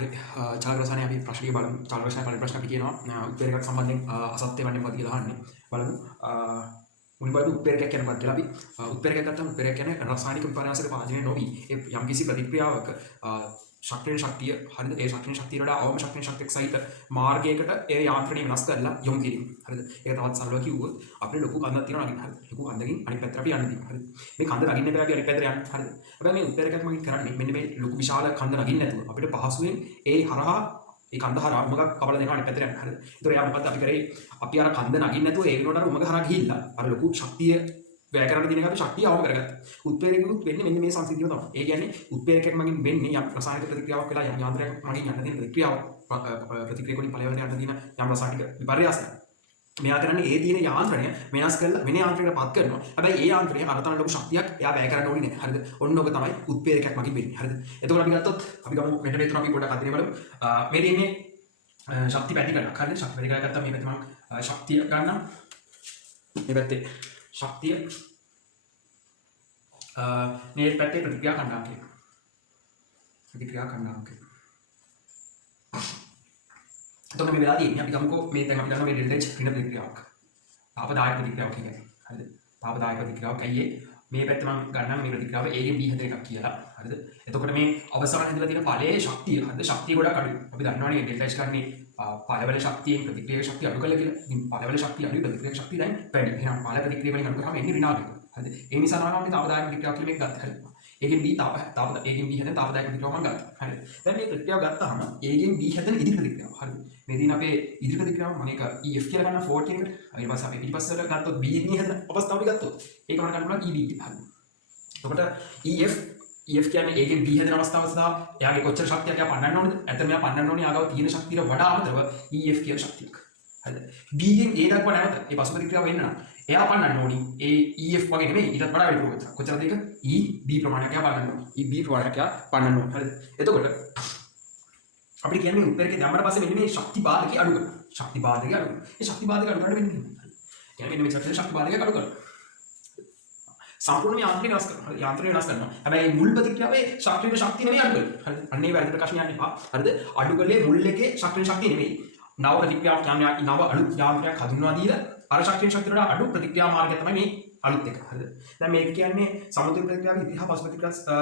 හරි චාලක රසායනය අපි ප්‍රශ්නික බලමු. චාලක රසායන පළවෙනි ප්‍රශ්න අපි කියනවා උත්ප්‍රේරකයක් සම්බන්ධයෙන් අසත්‍ය වන්නේ මොකක්ද කියලා අහන්නේ. බලමු. මුලින් බලමු උත්ප්‍රේරකයක් කියන්නේ මොකක්ද කියලා. අපි උත්ප්‍රේරකයක් ගත්තම උත්ප්‍රේරකයක් කියන්නේ රසායනික විපර්යාසයක පාදනය නොවි යම්කිසි ප්‍රතික්‍රියාවක ශක්තිය හරිද ඒ ශක්තිය වඩා අවම ශක්තියක් සහිත මාර්ගයකට ඒ යාන්ත්‍රණය වෙනස් කරලා යොමු කිරීම. හරිද? ඒක තවත් සරලව කිව්වොත් අපිට ලොකු කන්දක් තියෙනවා නේද? හරිද? ලොකු කන්දකින් අනිත් පැත්තට අපි යන්න තියෙනවා. හරිද? මේ කන්ද නගින්න බෑ අපි අනිත් පැත්තට යන්න. හරිද? හැබැයි මේ උත්ප්‍රේරකයක් මගින් කරන්නේ මෙන්න මේ ලොකු විශාල කන්ද නගින්න නැතුව අපිට පහසුවෙන් ඒ හරහා ඒ කන්ද හරහා උමගක් කපලා දෙනවා අනිත් පැත්තට යන්න. හරිද? ඒතකොට එයා මොකද්ද අපි කරේ? අපි අර කන්ද නගින්න නැතුව ඒ වෙනකොට අර උමග හරහා ගිහිල්ලා අර ලොකු ශක්තිය වැය කරන්න දින එක අපි ශක්තිය අවම කරගත්තා. උත්ප්‍රේරකෙකුත් වෙන්නේ මෙන්න මේ සංසිද්ධියම තමයි. ඒ කියන්නේ උත්ප්‍රේරකයක් මගින් වෙන්නේ යම් රසායනික ප්‍රතික්‍රියාවක් වෙලා යම් යාන්ත්‍රයක් මගින් යන්න තියෙන ප්‍රතික්‍රියාවලින් ඵලයකට යන්න තියෙන යම් රසායනික විපර්යාසයක්. මෙයා කරන්නේ ඒ තියෙන යාන්ත්‍රණය වෙනස් කරලා වෙන යාන්ත්‍රයකට පත් කරනවා. හැබැයි ඒ යාන්ත්‍රණය අරතන ලොකු ශක්තියක් එයා වැය කරන්න ඕනේ නැහැ. හරිද? ඔන්න ඔක තමයි උත්ප්‍රේරකයක් මගින් වෙන්නේ. හරිද? එතකොට අපි ගත්තොත් අපි ගමු මෙන්න මෙතන අපි පොඩ්ඩක් අදිනේ බලමු. මේ තියෙන්නේ ශක්ති පැති ගණක්. හරිද? ශක්ති පැති ගණක් ගත්තා මේ පැත්තේ මම ශක්තිය ගන්නම්. මේ පැත්තේ ශක්තිය මේ පැත්තේ ප්‍රතික්‍රියා කණ්ඩායමක එතකොට මේ වෙලාව තියෙන්නේ අපි ගමුකෝ මේ දැන් අපි ගන්නවා මේ ඩෙල්ටා H ඍණ ප්‍රතික්‍රියාවක් තාපදායක ප්‍රතික්‍රියාවක් කියන්නේ හරිද තාපදායක ප්‍රතික්‍රියාවක් ඇයි මේ පැත්තේ මම ගන්නම් මේ ප්‍රතික්‍රියාව A ගෙන් B හතර එකක් කියලා හරිද එතකොට මේ අවසාන හැදලා තියෙන ඵලයේ ශක්තිය හරිද ශක්තිය ගොඩක් අඩුයි අපි දන්නවනේ ඩෙල්ටා H ගන්නේ ඵලවල ශක්තියෙන් ප්‍රතික්‍රියාවේ ශක්තිය අඩු කරලා කියලා ඉතින් ඵලවල ශක්තිය අඩුයි ප්‍රතික්‍රියාවේ ශක්තිය දැන් වැඩි එහෙනම් ඵල ප්‍රතික්‍රියාව වලින් අඩු කරාම එන්නේ ඍණාත්මක හරිද ඒ නිසා තමයි අපි තාපදායක ප්‍රතික්‍රියාව කියලා මේක ගත්තා හරිද ඒකෙන් B ඒකෙන් B හැදෙන තාපදායක ප්‍රතික්‍රියාව මම ගත්තා හරිද දැන් මේ ප්‍රතික්‍රියාව ගත්තාම ඒකෙන් B හැදෙන ඉදිරි ප්‍රතික්‍රියාව හරිද මේ දින අපේ ඉදිරි ප්‍රතික්‍රියාව මම ඒක EF කියලා ගන්න 4 කියන එකට ඊට පස්සේ අපි පිටිපස්සට ගත්තොත් B එකෙන් හැදෙන අවස්ථාව අපි ගත්තොත් ඒක මම ගන්න පුළුවන් EB හරිද එතකොට EF කියන්නේ ඒකෙන් B හැදෙන අවස්ථාව සඳහා එයාගේ කොච්චර ශක්තියක් එයා පන්නන්න ඕනද ඇත්තට මෙයා පන්නන්න ඕනේ යාගාව තියෙන ශක්තියට වඩා අමතරව EF කියන ශක්තියක් හරිද B ගෙන් A දක්වා නැවත ඒ පසු ප්‍රතික්‍රියාව වෙන්න නම් එයා පන්නන්න ඕනි ඒ EF වගේ නෙමෙයි ඊටත් වඩා වැඩි ප්‍රමාණයක් කොච්චරද ඒක EB ප්‍රමාණයක් එයා පන්නන්න ඕනි EB ප්‍රමාණයක් එයා පන්නන්න ඕනි හරිද එතකොට අපිට කියන්නේ උත්තරේ දැම්මට පස්සේ මෙන්න මේ ශක්ති බාධකي අඩු කරනවා ශක්ති බාධකي අඩු කරනවා ඒ ශක්ති බාධකي අඩු කරන්න වෙන්නේ හරි කියන්නේ මෙන්න මේ ශක්ති බාධකي අඩු කරනවා සම්පූර්ණ යාන්ත්‍රණය වෙනස් කරනවා. හරි යාන්ත්‍රණය වෙනස් කරනවා. හැබැයි මුල් ප්‍රතික්‍රියාවේ ශක්තිය නෙමෙයි අඩු කරන්නේ. හරිද? අන්න ඒ වැරදි ප්‍රකාශන යන්න එපා. හරිද? අඩු කළේ මුල් එකේ ශක්තිය නෙමෙයි. නව ප්‍රතික්‍රියාවක් කියන්නේ නව අලුත් යාන්ත්‍රයක් හඳුන්වා දීලා අර ශක්තිය වඩා අඩු ප්‍රතික්‍රියා මාර්ගය තමයි මේ අලුත් එක. හරිද? දැන් මේක කියන්නේ සමතුලිත ප්‍රතික්‍රියාවේ ඉතිහා පසු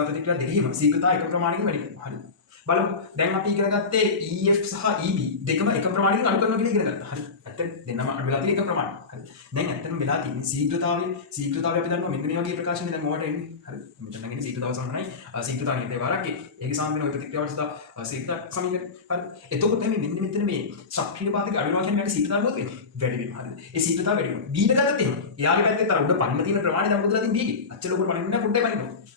ප්‍රතික්‍රියා දෙකේම ශීඝ්‍රතාව එක ප්‍රමාණයකින් වැඩි කරනවා. හරිද? බලමු. දැන් අපි ඉගෙන ගත්තේ EF සහ EB දෙකම එක ප්‍රමාණයකින් අඩු කරනවා කියලා ඉගෙන ගත්තා. හරි. ඇත්තට දෙන්නම අඩු වෙලා තියෙන එක ප්‍රමාණය. හරි. දැන් ඇත්තටම වෙලා තියෙන්නේ ශීඝ්‍රතාවය අපි දන්නවා මෙන්න මේ වගේ ප්‍රකාශන දැන් මොකට එන්නේ. හරි. මෙතන නැගෙන ශීඝ්‍රතාව සමානයි ශීඝ්‍රතාව නියතේ වාරක් ඒකේ සාමාන්‍ය ඔය ප්‍රතික්‍රියාවට සදා ශීඝ්‍රතාව සමීකරණ. හරි. එතකොට මේ මෙන්න මේ ශක්තිය පාදක අඩු වෙනවා කියන්නේ මේක ශීඝ්‍රතාව මොකද වෙන්නේ? වැඩි වෙනවා. හරි. ඒ ශීඝ්‍රතාව වැඩි වෙනවා. B ට ගත්තත් එහෙම. එයාගේ පැත්තේ තර උඩ පන්න තියෙන ප්‍රමාණය දැන් මොකද තියෙන්නේ B ගේ. අච්චර ලොකුට පනින්න නැහැ පොඩ්ඩයි පනිනවා.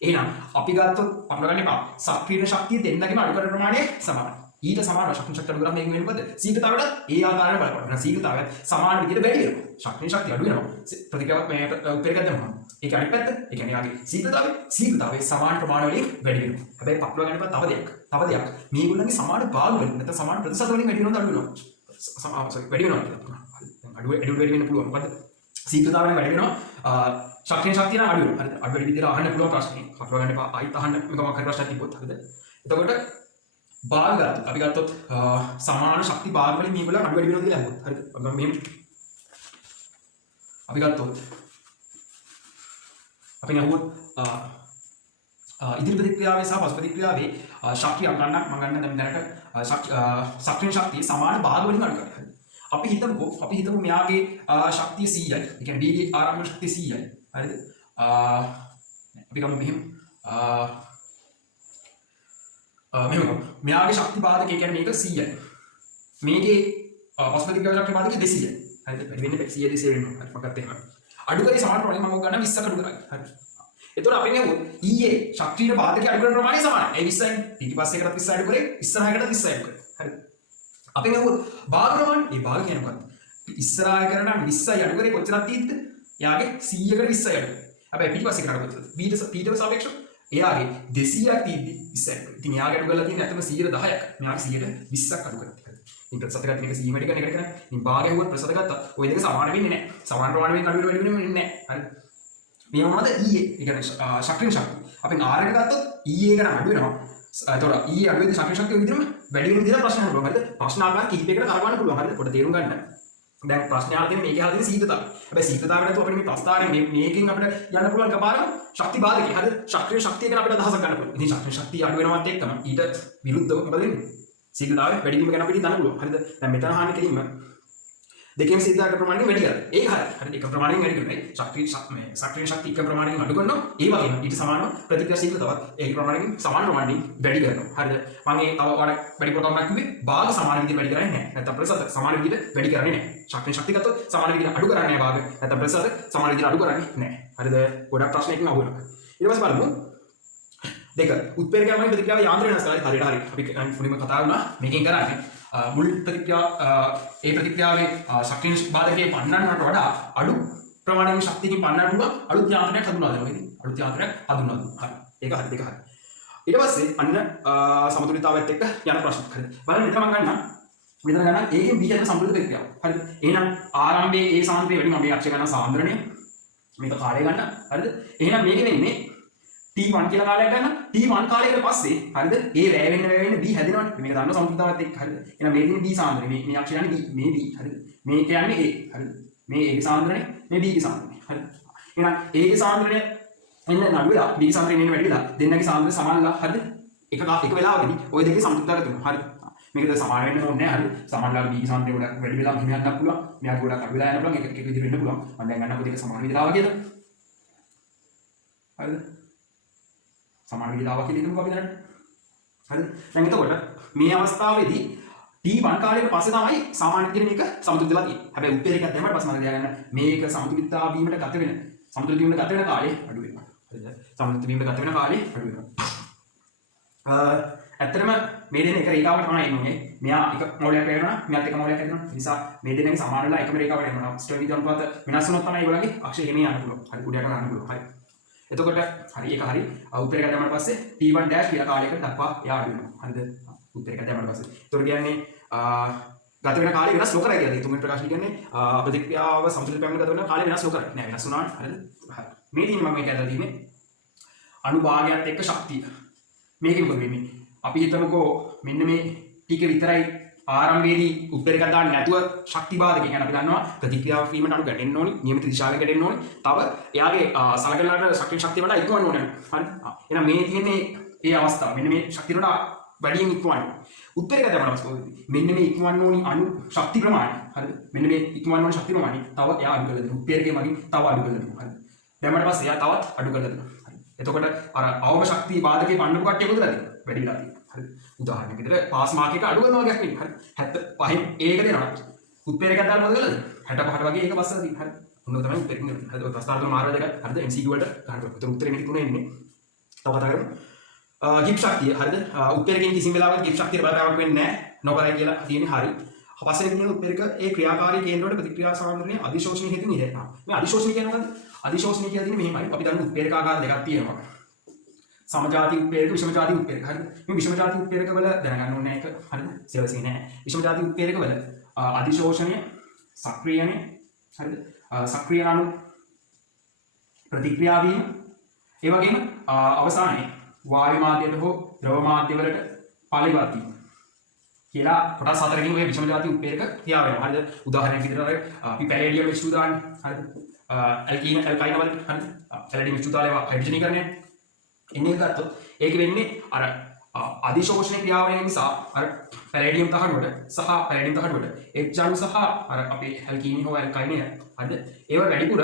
එහෙනම් අපි ගත්තොත් අපල ගන්න එපා සක්‍රීය ශක්තිය දෙන්නගේම අඩු කරන ප්‍රමාණය සමානයි. ඊට සමාන ශක්තිය අඩු කරාම මේක වෙන්නේ මොකද? ශීඝ්‍රතාවයට ඒ ආකාරයෙන් බලපාන. එහෙනම් ශීඝ්‍රතාවයත් සමාන විදිහට වැඩි වෙනවා. ශක්තිය අඩු වෙනවා. ප්‍රතික්‍රියාවක් මේ උත්තරයක් දැම්මම. ඒක අනිත් පැත්ත. ඒ කියන්නේ යාගේ ශීඝ්‍රතාවයේ සමාන ප්‍රමාණ වලින් වැඩි වෙනවා. හැබැයි පපුව ගන්න එපා තව දෙයක්. මේගොල්ලන්ගේ සමාන භාග වලින් නැත්නම් සමාන ප්‍රතිශත වලින් වැඩි වෙනවද අඩු වෙනවද? වැඩි වෙනවා කියලා. අඩු වැඩි වෙන්න පුළුවන්. මොකද? ශීඝ්‍රතාවයෙන් වැඩි වෙනවා. ශක්තිය නම් අඩු වෙනවා. හරිද? අඩු වැඩි විදිහට අහන්න පුළුවන් ප්‍රශ්නේ. අපව ගන්න එපා. ආයිත් අහන්න මේකම කර ප්‍රශ්නයක් තිබ්බොත් හරිද? එතකොට භාග ගත්තොත් අපි ගත්තොත් සමාන ශක්ති භාග වලින් මේගොල්ලෝ අඩු වැඩි වෙනවා කියලා අහුවොත්. හරිද? මෙහෙම අපි ගත්තොත් අපි නහුවොත් ඉදිරි ප්‍රතික්‍රියාවේ සහ පසු ප්‍රතික්‍රියාවේ ශක්තිය ගන්න මම ගන්න දැන් දැනට සක්‍රීය ශක්තිය සමාන භාග වලින් අඩු කරලා. හරිද? අපි හිතමු මෙයාගේ ශක්තිය 100යි. ඒ කියන්නේ B ගේ ආරම්භ ශක්තිය 100යි. හරිද? අපි ගමු මෙහෙම මෙයාගේ ශක්ති බාධකය කියන්නේ මේක 100යි. මේකේ පසු ප්‍රතික්‍රියාවේ ශක්ති බාධකය 200යි. හරිද? වැඩි වෙන්නේ 100 200 වෙනවා. හරි මම ගත්තා එහෙම. අඩු කරේ සමාන ප්‍රමාණය මම ගන්න 20ක් අඩු කරගන්න. හරි. එතකොට අපි නෙවුවොත් ඊයේ ශක්තියේ බාධකය අඩු කරන ප්‍රමාණය සමානයි. ඒ 20යි. ඊට පස්සේ එකකට 20 අඩු කරේ ඉස්සරහකට 20 අඩු කරේ. හරි. අපි නෙවුවොත් භාග ප්‍රමාණය මේ භාග කියන්නේ මොකක්ද? ඉස්සරහා කරන 20යි අඩු කරේ කොච්චරක් තියෙද්ද? එයාගේ 100කට 20යි අඩු. හැබැයි පිටිපස්සේ කරා කොච්චරද? පීටට සාපේක්ෂව එයාගේ 200ක් තියෙද්දි 20ක්. ඉතින් එයාගේ අඩු කරලා තියෙන ඇත්තම 110ක්. මෙයාගේ 120ක් අඩු කරලා තියෙනවා. ඉතින් ප්‍රතිශත ගන්න එක 100 මැඩි ගන්න එකට කරන්නේ. ඉතින් භාගය හුවත් ප්‍රතිශත ගත්තා. ওই දෙක සමාන වෙන්නේ නැහැ. සමාන ප්‍රමාණයෙන් අඩු වෙන වැඩි වෙන්නේ නැහැ. හරි. මේ මොනවද? EA. ඒ කියන්නේ ශක්තිය ශක්තිය. අපි R එක ගත්තොත් EA එක නම් අඩු වෙනවා. එතකොට E අඩුවේදී ශක්තිය ශක්තිය විදිහම වැඩි වෙන විදිහට ප්‍රශ්න අහන්න පුළුවන්. හරිද? ප්‍රශ්න ආකාර කිහිපයකට කරවන්න පුළුවන්. හරිද? පොඩ්ඩක් තේරුම් ගන්න. දැන් ප්‍රශ්න අහලා තියෙන මේකේ අහලා තියෙන සීඝ්‍රතාවය. හැබැයි සීඝ්‍රතාවය නැතුව අපිට මේ ප්‍රස්තාරයෙන් මේකෙන් අපිට යන්න පුළුවන් එකපාරම ශක්ති බාධකේ. හරිද? ශක්තිය ශක්තිය ගැන අපිට අදහසක් ගන්න පුළුවන්. ඉතින් ශක්තිය අඩු වෙනවත් එක්කම ඊට විරුද්ධව මොකද වෙන්නේ? සීඝ්‍රතාවය වැඩි වීම ගැන අපිට හිතන්න පුළුවන්. හරිද? දැන් මෙතන අහන්නේ කෙලින්ම දෙකේම සිද්ධාර්ථ ප්‍රමාණයෙන් වැඩි කරලා. ඒක හරි. හරිද? එක ප්‍රමාණයෙන් වැඩි කරනවා. ශක්තිය ශක්තිය එක ප්‍රමාණයෙන් අඩු කරනවා. ඒ වගේම ඊට සමානව ප්‍රතික්‍රියා ශීලතාවත් ඒ ප්‍රමාණයෙන් සමාන ප්‍රමාණයෙන් වැඩි කරනවා. හරිද? මම මේ තව වැඩි ප්‍රකාරයක් කිව්වේ භාග සමාන විදිහට වැඩි කරන්නේ නැහැ. නැත්නම් ප්‍රසාද සමාන විදිහට වැඩි කරන්නේ නැහැ. ශක්තිය ගත්තොත් සමාන විදිහට අඩු කරන්නේ නැහැ භාග. නැත්නම් ප්‍රසාද සමාන විදිහට අඩු කරන්නේ නැහැ. හරිද? ගොඩක් ප්‍රශ්නයකින් අහුවෙනවා. ඊට පස්සේ බලමු දෙක උත්ප්‍රේරකයන්ගේ ප්‍රතික්‍රියාව යාන්ත්‍රණය වෙනස් කරලා හරියට හරි අපි මුලින්ම කතා වුණා මේකෙන් කරන්නේ මුල් ප්‍රතික්‍රියාව ඒ ප්‍රතික්‍රියාවේ ශක්තිය බාධකයේ පන්නන්නට වඩා අඩු ප්‍රමාණයෙන් ශක්තියකින් පන්නන්න පුළුවන් අලුත් යාන්ත්‍රණයක් හඳුන්වා දෙනවා. ඉතින් අලුත් යාන්ත්‍රණයක් හඳුන්වා දුන්නා. හරි. ඒක හරි දෙක හරි. ඊට පස්සේ අන්න සමතුලිතතාවයත් එක්ක යන ප්‍රශ්න. හරි. බලන්න මෙතන මම ගන්නම් ඒකෙන් B කියන සම්පූර්ණ ප්‍රතික්‍රියාව. හරිද? එහෙනම් ආරම්භයේ ඒ සාන්ද්‍රය වැඩි මම මේ අක්ෂය ගන්න සාන්ද්‍රණය මේක කාලය ගන්න. හරිද? එහෙනම් මේක වෙන්නේ T1 කියලා කාලයක් ගන්න. T1 කාලයකට පස්සේ හරිද? ඒ වැය වෙන්න B හැදෙනවනේ. මේක දන්න සම්පූර්ණතාවයත් එක්ක හරිද? එහෙනම් මේ තියෙන B සාන්ද්‍රණය මේ අක්ෂය යන්නේ B මේ B හරිද? මේක යන්නේ A හරිද? මේ A ගේ සාන්ද්‍රණය මේ B ගේ සාන්ද්‍රණය හරිද? එහෙනම් A ගේ සාන්ද්‍රණය එන්න නඩු වෙලා B ගේ සාන්ද්‍රණය එන්න වැඩි වෙලා දෙන්නගේ සාන්ද්‍රණය සමානලා හරිද? එක වෙලාවකදී ওই දෙකේ සමතුලිතතාවය තුන හරිද? මේකද සමාන වෙන්න ඕනේ නැහැ හරිද? සමානලා B ගේ සාන්ද්‍රණය ගොඩක් වැඩි වෙලා මෙහෙම යන්නත් පුළුවන්. මෙයාට ගොඩක් අඩු වෙලා යන්න පුළුවන්. එක විදිහට වෙන්න පුළුවන්. මම දැන් ගන්නකො දෙක සමාන විදිහට ආවා කියලා. හරිද? සමාන විදිහට ආවා කියලා හිතමුකෝ අපි දැන්. හරිද? දැන් එතකොට මේ අවස්ථාවේදී T1 කාලයකට පස්සේ තමයි සාමාන්‍ය විදිහට මේක සමතුලිත වෙලා තියෙන්නේ. හැබැයි උත්ප්‍රේරකයක් දැම්මට පස්සේ මම තියාගන්න මේක සමතුලිතතාව වීමට ගත වෙන කාලය අඩු වෙනවා. හරිද? සමතුලිත වීමට ගත වෙන කාලය අඩු වෙනවා. ඇත්තටම මේ දෙන එක රේඛාවකට තමයි එන්නේ. මෙයා එක මූලයක් වෙනවා, මෙයාත් එක මූලයක් වෙනවා. ඒ නිසා මේ දෙන්නගේ සමාන වෙලා එකම රේඛාවට එනවා. ස්ටර්වි අනුපාත වෙනස් වුණොත් තමයි ඒගොල්ලන්ගේ අක්ෂය එමේ යන්න පුළුවන්. හරි උඩට යන්න පුළුවන්. හරි. එතකොට හරි ඒක හරි. උත්ප්‍රේරකයක් දැම්මට පස්සේ T1 ඩෑෂ් කියලා කාලයකට දක්වා එයා අඩු වෙනවා. හරිද? උත්ප්‍රේරකයක් දැම්මට පස්සේ. ඒතකොට කියන්නේ ගත වෙන කාලය වෙනස් නොකරයි කියලා. තුන්වෙනි ප්‍රකාශය කියන්නේ ප්‍රතික්‍රියාව සමතුලිත පැමිණ ගත වෙන කාලය වෙනස් නොකරයි. නෑ වෙනස් වුණාට හරිද? හරි. මේ තියෙන්නේ මම මේක ඇදලා තියෙන්නේ අනුභාගයත් එක්ක ශක්තිය. මේකෙ මොකද වෙන්නේ? අපි හිතමුකෝ මෙන්න මේ ටික විතරයි ආරම්භයේදී උත්ප්‍රේරකයක් දාන්න නැතුව ශක්ති බාධක කියන්නේ අපි දන්නවා ප්‍රතික්‍රියාවක් වීමට අනු ගැටෙන්න ඕනි. නියමිත දිශාවකට ගැටෙන්න ඕනි. තව එයාගේ සලකලාට ශක්තිය වඩා ඉක්මවන්න ඕනේ. හරි. එහෙනම් මේ තියෙන්නේ ඒ අවස්ථාව. මෙන්න මේ ශක්තිය වඩා වැඩියෙන් ඉක්මවන්න. උත්ප්‍රේරකයක් දැම්මම මෙන්න මේ ඉක්මවන්න ඕනි අණු ශක්ති ප්‍රමාණය. හරිද? මෙන්න මේ ඉක්මවන්න ඕනි ශක්ති ප්‍රමාණය තව එයා අඩු කරලා දෙනවා. උත්ප්‍රේරකයේ මගින් තව අඩු කරලා දෙනවා. හරිද? දැම්මට පස්සේ එයා තවත් අඩු කරලා දෙනවා. හරි. එතකොට අර අවම ශක්තිය බාධකේ පන්නපු කට්ටිය මොකද කරන්නේ? වැඩි වෙලා තියෙනවා. හරි. උදාහරණයක් විදිහට පාස් මාක් එක අඩු කරනවා වගේ නෙමෙයි. හරි. 75න් ඒක දෙනවා. උත්ප්‍රේරකයක් දාලා මොකද කරන්නේ? 65ට වගේ ඒක පස්සට තියෙන. හරි. ඔන්න තමයි උත්ප්‍රේරකය. හරි. ඔය ප්‍රස්තාර තුන මාර්ග දෙක. හරිද? MCQ වලට ගන්න පුළුවන්. ඒතර උත්තරේ මේක තුනේ එන්නේ. තව කතා කරමු. ගිප් ශක්තිය හරිද? උත්ප්‍රේරකයෙන් කිසිම වෙලාවක ගිප් ශක්තියට බලපෑමක් වෙන්නේ නැහැ. නොකරයි කියලා තියෙන්නේ හරි. පස්සේ තියෙන උත්ප්‍රේරක ඒ ක්‍රියාකාරී කේන්ද්‍රවල ප්‍රතික්‍රියා සාන්ද්‍රණය අධිශෝෂණය හේතුවෙන් ඉරෙනවා. මේ අධිශෝෂණය කියන්නේ මොකද්ද? අධිශෝෂණය කියලා තියෙන්නේ මෙහෙමයි. අපි දන්න උත්ප්‍රේරක ආකාර දෙකක් තියෙනවා. සමජාති උත්ප්‍රේරක විෂම ජාති උත්ප්‍රේරක හරිද? මේ විෂම ජාති උත්ප්‍රේරක වල දැනගන්න ඕනේ එක හරිද? සියවසේ නැහැ. විෂම ජාති උත්ප්‍රේරක වල අධිශෝෂණය සක්‍රියණය හරිද? සක්‍රිය අණු ප්‍රතික්‍රියා වීම ඒ වගේම අවසානයේ වායු මාධ්‍යයට හෝ ද්‍රව මාධ්‍ය වලට පලිවත් වීම කියලා කොටස් හතරකින් ඔය විෂම ජාති උත්ප්‍රේරක ක්‍රියා වෙනවා. හරිද? උදාහරණයක් විදිහට අපි පැලේඩියම් H2 දාන්නේ. හරිද? ඇල්කීන ඇල්කයින වලට හරිද? පැලේඩියම් H2 දාලා හයිඩ්‍රජනීකරණය එන්නේ ගත්තොත් ඒක වෙන්නේ අර අධිශෝෂණ ක්‍රියාවලිය නිසා අර පැලේඩියම් තහඩුවට සහ පැලේඩියම් තහඩුවට එක්ජානු සහ අර අපේ ඇල්කීනි හෝ ඇල්කයිනය හරිද? ඒව වැඩිපුර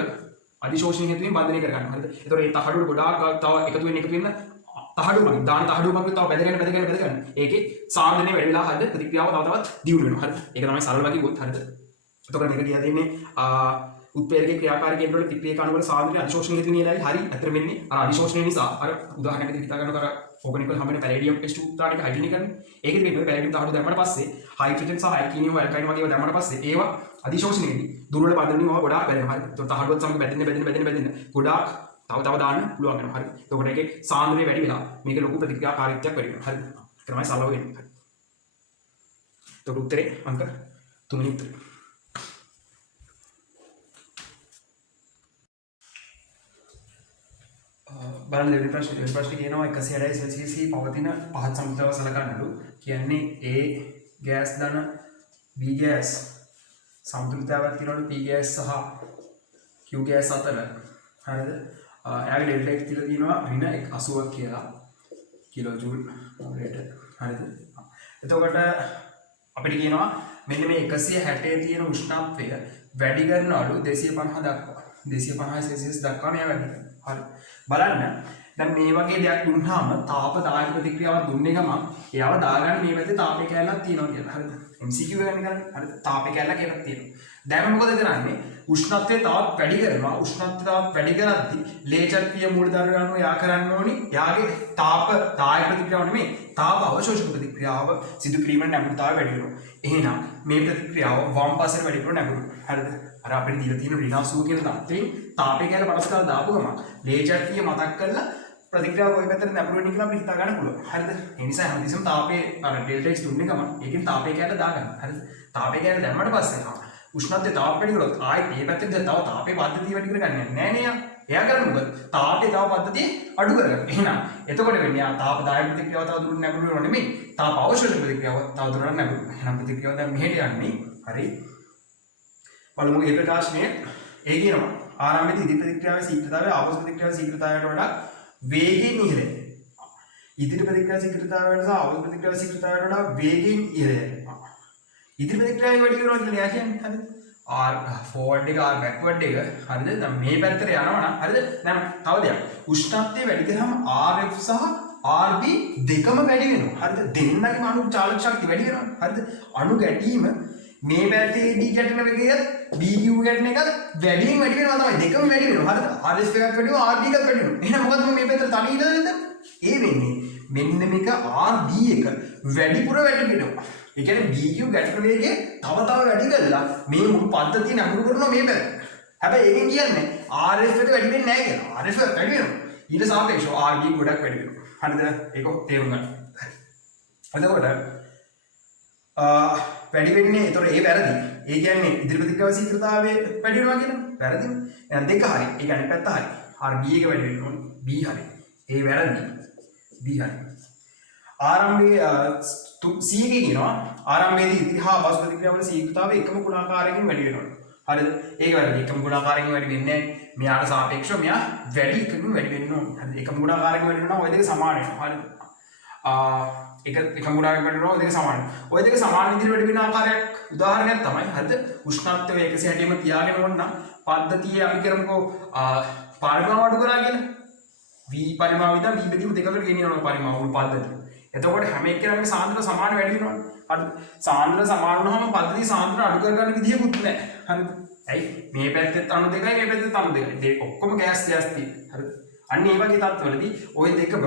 අධිශෝෂණ හේතුවෙන් බන්ධනය කර ගන්නවා. හරිද? ඒතකොට මේ තහඩුවට ගොඩාක් තව එකතු වෙන්න තහඩුවකින් දාන තහඩුවකින් තව බැදගෙන ඒකේ සාන්ද්‍රණය වැඩි වෙලා හරිද? ප්‍රතික්‍රියාව තව තවත් දියුණු වෙනවා. හරිද? ඒක තමයි සරල වගේ ගොත් හරිද? එතකොට මේක කියලා දෙන්නේ උත්ප්‍රේරකයේ ක්‍රියාකාරී කේන්ද්‍රවල ප්‍රතික්‍රියා කණු වල සාන්ද්‍රණය අධිශෝෂණය හේතුවෙන් ඉලයි හරි අතර වෙන්නේ අර අධිශෝෂණය නිසා අර උදාහරණයක් විදිහට හිතා ගන්නකොට අර ඕගනික වල හැමෙන පැලේඩියම් H2 දාන එක හයිඩ්‍රජනීකරණය ඒකෙදි වෙන්නේ පැලේඩියම් තහඩු දැම්මට පස්සේ හයිඩ්‍රජන් සහ ඇල්කීනියම් ඇල්කයින් වගේ ඒවා දැම්මට පස්සේ ඒවා අධිශෝෂණයේදී දුර්වල පදනම ගොඩාක් වැඩෙනවා. හරි. ඒතකොට තහඩුවත් සමග බැඳෙන්න ගොඩාක් තව දාන්න පුළුවන් වෙනවා. හරි. එතකොට ඒකේ සාන්ද්‍රණය වැඩි වෙලා මේක ලොකු ප්‍රතික්‍රියාකාරීත්වයක් වැඩි වෙනවා. හරි. ඒක තමයි සරලව වෙන්නේ. හරි. එතකොට උත්තරේ අංක 3 වෙනි උත්තරේ. බලන්න දෙවෙනි ප්‍රශ්නේ කියනවා 160 සෙල්සියස් පවතින පහත් සමුද්‍රව සලකන්නලු. කියන්නේ A ගෑස් ධන B ගෑස් සමතුලිතතාවයක් තියෙනවලු P ගෑස් සහ Q ගෑස් අතර. හරිද? එයාගේ ඩෙල්ටා X තියලා තියෙනවා -80ක් කියලා කිලෝ ජූල් මොලේට. හරිද? එතකොට අපිට කියනවා මෙන්න මේ 160 තියෙන උෂ්ණත්වය වැඩි කරනවලු 250 දක්වා. 250 සෙල්සියස් දක්වා මෙයා වැඩි කරනවා. හරි. බලන්න දැන් මේ වගේ දෙයක් දුන්නාම තාප දායක ප්‍රතික්‍රියාවක් දුන්නේ ගමන් එයාව දාගන්න මේ පැත්තේ තාපේ කැලලක් තියෙනවා කියලා. හරිද? MCQ ගන්න කරන්නේ. හරිද? තාපේ කැලල කියලා තියෙනවා. දැන් මොකද කරන්නේ? උෂ්ණත්වය තවත් වැඩි කරනවා. උෂ්ණත්වය තවත් වැඩි කරද්දී ලේචර්පිය මූලධර්ම අනුව යා කරන්න ඕනි. යාගේ තාප දායක ප්‍රතික්‍රියාව නෙමෙයි තාප අවශෝෂක ප්‍රතික්‍රියාව සිදු කිරීමට නැඹුරුතාවය වැඩි වෙනවා. එහෙනම් මේ ප්‍රතික්‍රියාව වම් පස්සට වැඩි කරන නැඹුරු. හරිද? අර අපිට දීලා තියෙන ඍණාසුව කියන தත්ත්වයෙන් තාපේ කැලල පරස් කරලා දාපු ගමන් ලේචර්පිය මතක් කරලා ප්‍රතික්‍රියාව කොයි පැත්තට නැඹුරු වෙන්නේ කියලා අපිට හිතා ගන්න පුළුවන්. හරිද? ඒ නිසා හැමතිස්සෙම තාපේ අර ඩෙල්ටා X දුන්නේ ගමන් ඒකෙන් තාපේ කැලල දාගන්න. හරිද? තාපේ කැලල දැම්මට පස්සේ උෂ්ණත්වය තව වැඩි කරොත් ආයෙත් මේ පැත්තෙන් තව තාපේ පද්ධතිය වැඩි කරගන්නේ නැහැ නේ. එයා කරන්නේ මොකද? තාපේ තව පද්ධතිය අඩු කරගන්න. එහෙනම් එතකොට වෙන්නේ ආ තාප දායක ප්‍රතික්‍රියාව තව දුරට නැඹුරු වෙනව නෙමෙයි. තාප අවශෝෂක ප්‍රතික්‍රියාව තව දුරට නැඹුරු. එහෙනම් ප්‍රතික්‍රියාව දැන් මෙහෙට යන්නේ. හරි. බලමු ඒ ප්‍රකාශනයේ ඒ කියනවා ආරම්භයේදී ඉදිරි ප්‍රතික්‍රියාවේ ශීඝ්‍රතාවය ආපසු ප්‍රතික්‍රියාවේ ශීඝ්‍රතාවයට වඩා වේගයෙන් ඉහළයි. ඉදිරි ප්‍රතික්‍රියාවේ ශීඝ්‍රතාවයට සහ ආපසු ප්‍රතික්‍රියාවේ ශීඝ්‍රතාවයට වඩා වේගයෙන් ඉහළයි. ඉදිරි ප්‍රතික්‍රියාවේ වැඩි කරනවා කියලා එයා කියන්නේ. හරිද? R forward එක R backward එක හරිද? දැන් මේ පැත්තට යනවා නම් හරිද? දැන් තව දෙයක්. උෂ්ණත්වය වැඩි කරාම RF සහ RB දෙකම වැඩි වෙනවා. හරිද? දෙන්නගේම අණු චාලක ශක්තිය වැඩි වෙනවා. හරිද? අණු ගැටීම මේ පැත්තේ D ගැටෙන වේගයත් BQ ගැටෙන එකත් වැඩියෙන් වැඩි වෙනවා තමයි. දෙකම වැඩි වෙනවා. හරිද? RS එකක් වැඩි වෙනවා RB එකක් වැඩි වෙනවා. එහෙනම් මොකද මේ පැත්තට තනි ඉඳලාද? ඒ වෙන්නේ මෙන්න මේක RB එක වැඩිපුර වැඩි වෙනවා. ඒ කියන්නේ BQ ගැටෙන වේගය තව වැඩි කරලා මේ මුළු පද්ධතිය නඟුරු කරනවා මේ පැත්ත. හැබැයි ඒකෙන් කියන්නේ RF එක වැඩි වෙන්නේ නැහැ කියලා. RF එක වැඩි වෙනවා. ඊට සාපේක්ෂව RB ගොඩක් වැඩි වෙනවා. හරිද? ඒක තේරුම් ගන්න. එතකොට වැඩි වෙන්නේ ඒතකොට ඒ වැරදි. ඒ කියන්නේ ඉදිරි ප්‍රතික්‍රියාව ශීඝ්‍රතාවය වැඩි වෙනවා කියන වැරදිම. එහෙනම් දෙක හරි. ඒ කියන්නේ පැත්ත හරි. RB එක වැඩි වෙන්න ඕනේ. B හරි. ඒ වැරදි. B හරි. ආරම්භයේ C එකේ කියනවා ආරම්භයේදී ඉදිරි හා ආපසු ප්‍රතික්‍රියාවල ශීඝ්‍රතාවය එකම ගුණාකාරයෙන් වැඩි වෙනවා. හරිද? ඒක වැරදි. එකම ගුණාකාරයෙන් වැඩි වෙන්නේ නැහැ. මෙයාට සාපේක්ෂව මෙයා වැඩි එකකින් වැඩි වෙන්න ඕනේ. හරිද? එකම ගුණාකාරයෙන් වැඩි වෙනවා ඔය දෙක සමාන වෙනවා. හරිද? එකම ගුණාකාරයෙන් වැඩි වෙනවා ඔය දෙක සමාන. ඔය දෙක සමාන විදිහට වැඩි වෙන ආකාරයක් උදාහරණයක් තමයි. හරිද? උෂ්ණත්වය 160ම තියාගෙන ඕන නම් පද්ධතියේ අපි කරමුකෝ පරිමාව අඩු කරා කියලා. V පරිමාව විතර V බෙදීම දෙකකට ගෙනියනවා පරිමාව උණු පද්ධතිය. එතකොට හැම එකකටම සාන්ද්‍ර සමාන වැඩි වෙනවනේ. හරිද? සාන්ද්‍ර සමාන වුණාම පද්ධතිය සාන්ද්‍ර අඩු කරගන්න විදියකුත් නැහැ. හරිද? ඇයි? මේ පැත්තෙත් අණු දෙකයි මේ පැත්තෙත් අණු දෙකයි. මේ ඔක්කොම ගෑස් තියෙයි. හරිද? අන්න ඒ වගේ තත්ත්වවලදී ওই දෙකම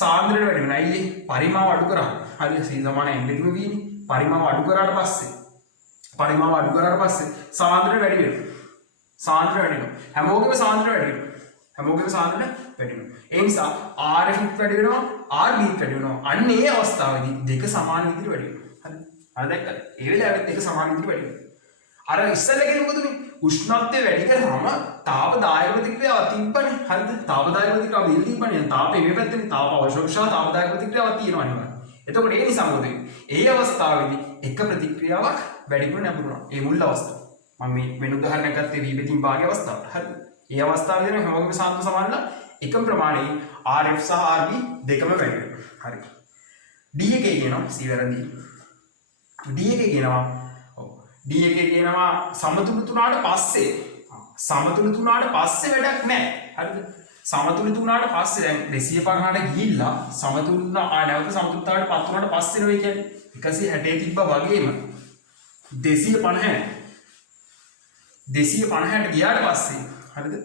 සාන්ද්‍රයට වැඩි වෙනවා. ඇයි? පරිමාව අඩු කරා. හරිද? C සමාන M බෙදීම V නේ. පරිමාව අඩු කරාට පස්සේ සාන්ද්‍රය වැඩි වෙනවා. සාන්ද්‍රය වැඩි වෙනවා. හැමෝගෙම සාන්ද්‍රය වැඩි වෙනවා. හැමෝගෙම සාන්ද්‍රය වැඩි වෙනවා. ඒ නිසා RF වැඩි වෙනවා, RB වැඩි වෙනවා. අන්න ඒ අවස්ථාවේදී දෙක සමාන විදිහට වැඩි වෙනවා. හරිද? අර දැක්කද? ඒ වෙලාවෙත් දෙක සමාන විදිහට වැඩි වෙනවා. අර ඉස්සෙල්ලගෙන මොකද මේ? උෂ්ණත්වය වැඩි කරාම තාප දායක ප්‍රතික්‍රියාව තිබ්බනේ. හරිද? තාප දායක ප්‍රතික්‍රියාව දෙල් තිබ්බනේ. තාපේ මේ පැත්තේ තාප අවශෝෂක තාප දායක ප්‍රතික්‍රියාවක් තියෙනවා අනිවාර්යයෙන්. එතකොට ඒ නිසා මොකද වෙන්නේ? ඒ අවස්ථාවේදී එක ප්‍රතික්‍රියාවක් වැඩිපුර නැඹුරුනවා. ඒ මුල් අවස්ථාව. මම මේ වෙන උදාහරණයක් ගත්තේ වීබෙතින් භාගයේ අවස්ථාව. හරිද? ඒ අවස්ථාවේදී හැමෝගෙම සාන්ද්‍ර සමානලා එකම ප්‍රමාණයෙන් RF සහ RB දෙකම වැඩි වෙනවා. හරි. D එකේ කියනවා C වැරදි. D එකේ කියනවා සමතුලිත වුණාට පස්සේ වැඩක් නැහැ. හරිද? සමතුලිත වුණාට පස්සේ දැන් 250ට ගිහිල්ලා සමතුලිත නැවත සමතුලිතතාවයට පත් වුණාට පස්සේ නේ කියන්නේ 160 තිබ්බා වගේම 250ට ගියාට පස්සේ හරිද?